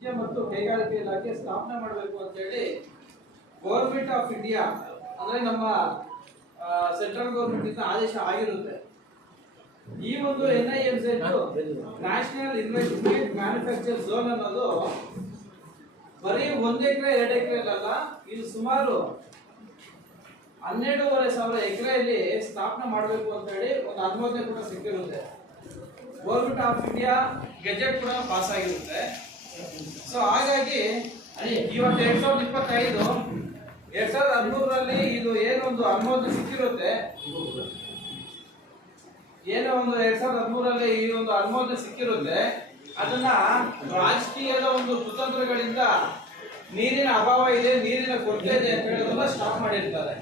ವಾಣಿಜ್ಯ ಮತ್ತು ಕೈಗಾರಿಕೆ ಇಲಾಖೆ ಸ್ಥಾಪನೆ ಮಾಡಬೇಕು ಅಂತ ಹೇಳಿ ಗೌರ್ಮೆಂಟ್ ಆಫ್ ಇಂಡಿಯಾ ಅಂದ್ರೆ ನಮ್ಮ ಸೆಂಟ್ರಲ್ ಗೌರ್ಮೆಂಟ್ ಇಂದ ಆದೇಶ ಆಗಿರುತ್ತೆ. ಈ ಒಂದು N I M set national investment manufacture zone ಅನ್ನೋದು ಬರೀ ಒಂದ್ ಎಕರೆ ಎರಡು ಎಕರೆ ಅಲ್ಲ ಇದು ಸುಮಾರು ಹನ್ನೆರಡೂವರೆ ಸಾವಿರ ಎಕರೆಯಲ್ಲಿ ಸ್ಥಾಪನೆ ಮಾಡಬೇಕು ಅಂತ ಹೇಳಿ ಒಂದು ಅನುಮೋದನೆ ಕೂಡ ಸಿಕ್ಕಿರುತ್ತೆ. ಗೌರ್ಮೆಂಟ್ ಆಫ್ ಇಂಡಿಯಾ ಗೆಜೆಟ್ ಕೂಡ ಪಾಸ್ ಆಗಿರುತ್ತೆ. ಸೊ ಹಾಗಾಗಿ ಇವತ್ತು ಎರಡ್ ಸಾವಿರದ ಇಪ್ಪತ್ತೈದು ಎರಡ್ ಸಾವಿರದ ಹದಿಮೂರರಲ್ಲಿ ಇದು ಏನೊಂದು ಅನುಮೋದನೆ ಸಿಕ್ಕಿರುತ್ತೆ? ಏನೋ ಒಂದು ಎರಡ್ ಸಾವಿರದ ಹದಿಮೂರರಲ್ಲಿ ಈ ಒಂದು ಅನುಮೋದನೆ ಸಿಕ್ಕಿರುತ್ತೆ. ಅದನ್ನ ರಾಜಕೀಯದ ಒಂದು ಕುತಂತ್ರಗಳಿಂದ ನೀರಿನ ಅಭಾವ ಇದೆ ನೀರಿನ ಕೊರತೆ ಇದೆ ಅಂತ ಹೇಳೋದನ್ನ ಸ್ಟಾಪ್ ಮಾಡಿರ್ತಾರೆ.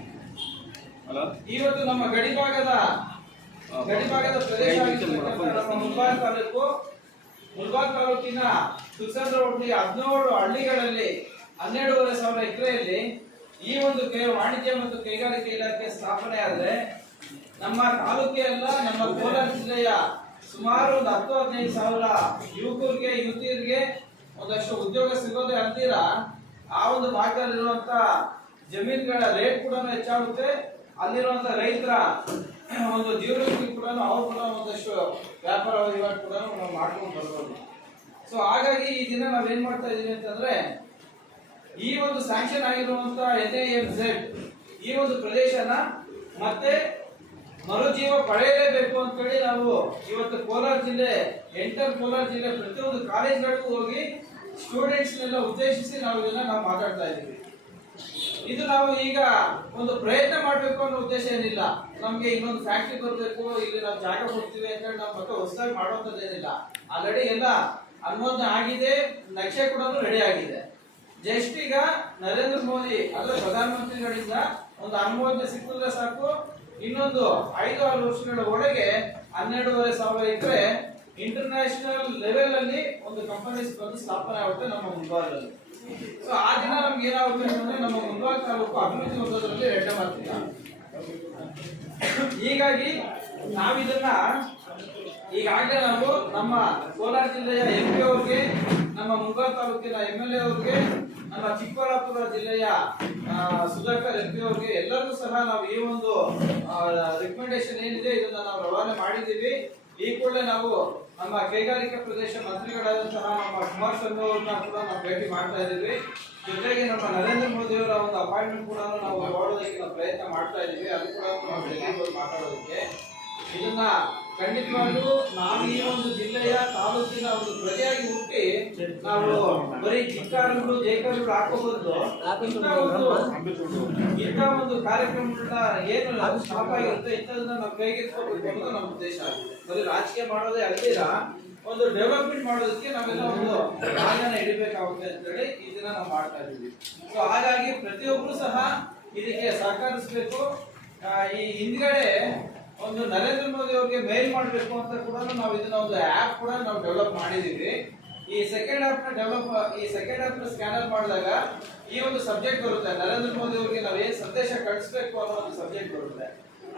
ಇವತ್ತು ನಮ್ಮ ಗಡಿಭಾಗದ ಗಡಿಭಾಗದ ಪ್ರದೇಶ ಮುಲ್ಬಾಗ್ ತಾಲೂಕು ಮುಲ್ಬಾಗ್ ತಾಲೂಕಿನ ಸುಸಂದ್ರ ಹೋಬಳಿ ಹದಿನೇಳು ಹಳ್ಳಿಗಳಲ್ಲಿ ಹನ್ನೆರಡೂವರೆ ಸಾವಿರ ಎಕರೆಯಲ್ಲಿ ಈ ಒಂದು ಕೈ- ವಾಣಿಜ್ಯ ಮತ್ತು ಕೈಗಾರಿಕೆ ಇಲಾಖೆ ಸ್ಥಾಪನೆ ಆದರೆ ನಮ್ಮ ತಾಲೂಕೆಲ್ಲ ನಮ್ಮ ಕೋಲಾರ ಜಿಲ್ಲೆಯ ಸುಮಾರು ಒಂದು ಹತ್ತು ಹದಿನೈದು ಸಾವಿರ ಯುವಕರಿಗೆ, ಯುವತಿಯರಿಗೆ ಒಂದಷ್ಟು ಉದ್ಯೋಗ ಸಿಗೋದೇ ಅಂತೀರ? ಆ ಒಂದು ಭಾಗದಲ್ಲಿರುವಂತ ಜಮೀನುಗಳ ರೇಟ್ ಕೂಡ ಹೆಚ್ಚಾಗುತ್ತೆ. ಅಲ್ಲಿರುವಂತ ರೈತರ ಒಂದು ಜೀವನ ಕೂಡ ಅವ್ರು ಕೂಡ ವ್ಯಾಪಾರ ವಹಿವಾಟು ಕೂಡ ನಾವು ಮಾಡ್ಕೊಂಡು ಬರ್ಬೋದು. ಸೊ ಹಾಗಾಗಿ ಈ ದಿನ ನಾವೇನ್ ಮಾಡ್ತಾ ಇದೀವಿ ಅಂತಂದ್ರೆ, ಈ ಒಂದು ಸ್ಯಾಂಕ್ಷನ್ ಆಗಿರುವಂತ ಎನ್ ಎಂ ಝೆಡ್ ಈ ಒಂದು ಪ್ರದೇಶನ ಮತ್ತೆ ಮರುಜೀವ ಪಡೆಯಲೇಬೇಕು ಅಂತೇಳಿ ನಾವು ಇವತ್ತು ಕೋಲಾರ ಜಿಲ್ಲೆ, ಎಂಟರ್ ಕೋಲಾರ ಜಿಲ್ಲೆ ಪ್ರತಿಯೊಂದು ಕಾಲೇಜ್ಗಳಿಗೂ ಹೋಗಿ ಸ್ಟೂಡೆಂಟ್ಸ್ನೆಲ್ಲ ಉದ್ದೇಶಿಸಿ ನಾವು ಇದನ್ನ ನಾವು ಮಾತಾಡ್ತಾ ಇದ್ದೀವಿ ಇದು ನಾವು ಈಗ ಒಂದು ಪ್ರಯತ್ನ ಮಾಡಬೇಕು ಅನ್ನೋ ಉದ್ದೇಶ ಏನಿಲ್ಲ. ನಮ್ಗೆ ಇನ್ನೊಂದು ಫ್ಯಾಕ್ಟ್ರಿ ಬರಬೇಕು, ಇಲ್ಲಿ ನಾವು ಜಾಗ ಕೊಡ್ತೀವಿ ಅಂತ ಹೇಳಿ ನಾವು ಮತ್ತೆ ಹೊಸದಾಗಿ ಮಾಡುವಂಥದ್ದೇನಿಲ್ಲ ಆಲ್ರೆಡಿ ಎಲ್ಲ ಅನುಮೋದನೆ ಆಗಿದೆ, ನಕ್ಷೆ ಕೂಡ ರೆಡಿ ಆಗಿದೆ. ಜಸ್ಟ್ ಈಗ ನರೇಂದ್ರ ಮೋದಿ ಅಂದ್ರೆ ಪ್ರಧಾನಮಂತ್ರಿಗಳಿಂದ ಒಂದು ಅನುಮೋದನೆ ಸಿಕ್ಕಿದ್ರೆ ಸಾಕು. ಇನ್ನೊಂದು ಐದು, ಆರು ವರ್ಷಗಳ ಒಳಗೆ ಹನ್ನೆರಡೂವರೆ ಸಾವಿರ ಎಕರೆ ಇಂಟರ್ನ್ಯಾಷನಲ್ ಲೆವೆಲ್ ಅಲ್ಲಿ ಒಂದು ಕಂಪನೀಸ್ ಬಂದು ಸ್ಥಾಪನೆ ಆಗುತ್ತೆ ನಮ್ಮ ಮುಂಬಾಗಲ್ಲಿ ಸೊ ಆ ದಿನ ನಮ್ಗೆ ಏನಾಗುತ್ತೆ ಅಂತಂದ್ರೆ ನಮ್ಮ ಮುಲ್ಬಾಗ್ ತಾಲೂಕು ಅಭಿವೃದ್ಧಿ ಹೊಂದೋದ್ರಲ್ಲಿ ಎರಡನೇ ಮಾಡ್ತೀವಿ ಹೀಗಾಗಿ ನಾವಿದನ್ನ ಈಗಾಗಲೇ ನಾವು ನಮ್ಮ ಕೋಲಾರ ಜಿಲ್ಲೆಯ ಎಂ ಪಿ ಅವ್ರಿಗೆ, ನಮ್ಮ ಮುಂಗಾರ್ ತಾಲೂಕಿನ ಎಂ ಎಲ್ ಎ ಅವ್ರಿಗೆ, ನಮ್ಮ ಚಿಕ್ಕಬಳ್ಳಾಪುರ ಜಿಲ್ಲೆಯ ಸುಧಾಕರ್ ಎಂ ಪಿ ಅವ್ರಿಗೆ ಎಲ್ಲರಿಗೂ ಸಹ ನಾವು ಈ ಒಂದು ರಿಕಮೆಂಡೇಶನ್ ಏನಿದೆ ಇದನ್ನ ನಾವು ರವಾನೆ ಮಾಡಿದ್ದೀವಿ. ಈ ಕೂಡಲೇ ನಾವು ನಮ್ಮ ಕೈಗಾರಿಕಾ ಪ್ರದೇಶ ಮಂತ್ರಿಗಳಾದಂತಹ ನಮ್ಮ ಕುಮಾರಸ್ವಾಮಿ ಅವ್ರನ್ನ ಕೂಡ ನಾವು ಭೇಟಿ ಮಾಡ್ತಾ ಇದ್ದೀವಿ. ಜೊತೆಗೆ ನಮ್ಮ ನರೇಂದ್ರ ಮೋದಿ ಅವರ ಒಂದು ಅಪಾಯಿಂಟ್ಮೆಂಟ್ ಕೂಡ ನಾವು ಮಾಡೋದಕ್ಕೆ ನಾವು ಪ್ರಯತ್ನ ಮಾಡ್ತಾ ಇದ್ದೀವಿ. ಅದು ಕೂಡ ನಾವು ಮಾತಾಡೋದಕ್ಕೆ. ಇದನ್ನ ಖಂಡಿತವಾಗ್ಲೂ ನಾವು ಈ ಒಂದು ಜಿಲ್ಲೆಯ ತಾಲೂಕಿನ ಒಂದು ಪ್ರಜೆಯಾಗಿ ಹುಟ್ಟಿ ನಾವು ಬರೀ ಚಿಕ್ಕಾರಗಳು ಜೈಕಾರಗಳು ಹಾಕೋ ಬದಲು ಇಂಥ ಒಂದು ಕಾರ್ಯಕ್ರಮಗಳನ್ನ ಏನು ಸ್ಟಾಪ್ ಆಗಿರುತ್ತೆ ಇಂಥದನ್ನ ನಾವು ಕೈಗೆತ್ಕೋಬೇಕು ಅನ್ನೋದು ನಮ್ಮ ಉದ್ದೇಶ. ಆಗಿದೆ ಬರೀ ರಾಜಕೀಯ ಮಾಡೋದೇ ಅಲ್ದಿರ, ಒಂದು ಡೆವಲಪ್ಮೆಂಟ್ ಮಾಡೋದಕ್ಕೆ ನಾವೆಲ್ಲ ಒಂದು ಕಾರ್ಯನ ಹೇಳಿ ಈ ದಿನ ನಾವು ಮಾಡ್ತಾ ಇದ್ದೀವಿ. ಸೊ ಹಾಗಾಗಿ ಪ್ರತಿಯೊಬ್ಬರು ಸಹ ಇದಕ್ಕೆ ಸಹಕರಿಸಬೇಕು. ಈ ಹಿಂದ್ಗಡೆ ಒಂದು ನರೇಂದ್ರ ಮೋದಿ ಅವರಿಗೆ ಮೇಲ್ ಮಾಡಬೇಕು ಅಂತ ಕೂಡ ನಾವು ಇದನ್ನ ಒಂದು ಆಪ್ ಕೂಡ ನಾವು ಡೆವಲಪ್ ಮಾಡಿದೀವಿ. ಈ ಸೆಕೆಂಡ್ ಆಪ್ನ ಡೆವಲಪ್ ಈ ಸೆಕೆಂಡ್ ಆಪ್ನ ಸ್ಕ್ಯಾನರ್ ಮಾಡಿದಾಗ ಈ ಒಂದು ಸಬ್ಜೆಕ್ಟ್ ಬರುತ್ತೆ. ನರೇಂದ್ರ ಮೋದಿ ಅವರಿಗೆ ನಾವು ಏನು ಸಂದೇಶ ಕಳಿಸ್ಬೇಕು ಅನ್ನೋ ಒಂದು ಸಬ್ಜೆಕ್ಟ್ ಬರುತ್ತೆ.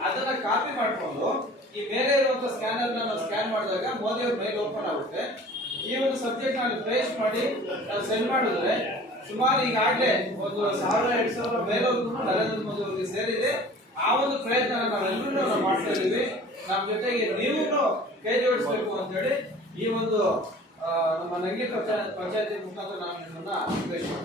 ಅದನ್ನ ಕಾಪಿ ಮಾಡಿಕೊಂಡು ಈ ಬೇರೆ ಇರುವಂತ ಸ್ಕ್ಯಾನರ್ ನಾವು ಸ್ಕ್ಯಾನ್ ಮಾಡಿದಾಗ ಮೋದಿ ಅವ್ರ ಮೇಲ್ ಓಪನ್ ಆಗುತ್ತೆ. ಈ ಒಂದು ಸಬ್ಜೆಕ್ಟ್ ನಾನು ಪ್ರೇಸ್ ಮಾಡಿ ನಾವು ಸೆಂಡ್ ಮಾಡಿದ್ರೆ ಸುಮಾರು ಈಗಾಗಲೇ ಒಂದು ಸಾವಿರ ಎರಡು ಸಾವಿರ ಮೇಲವ್ರಿಗೂ ನರೇಂದ್ರ ಮೋದಿ ಅವರಿಗೆ ಸೇರಿದೆ. ಆ ಒಂದು ಪ್ರಯತ್ನ ನಮ್ಮ ಜೊತೆಗೆ ನೀವು ಕೈ ಜೋಡಿಸಬೇಕು ಅಂತ ಹೇಳಿ ಈ ಒಂದು ನಮ್ಮ ನಂಗಿ ಪಂಚಾಯತ್, ಪಂಚಾಯತಿ ಮುಖಾಂತರ ನಾನು ನಿಮ್ಮನ್ನ ಆಗ್ರಹಿಸ್ತಾ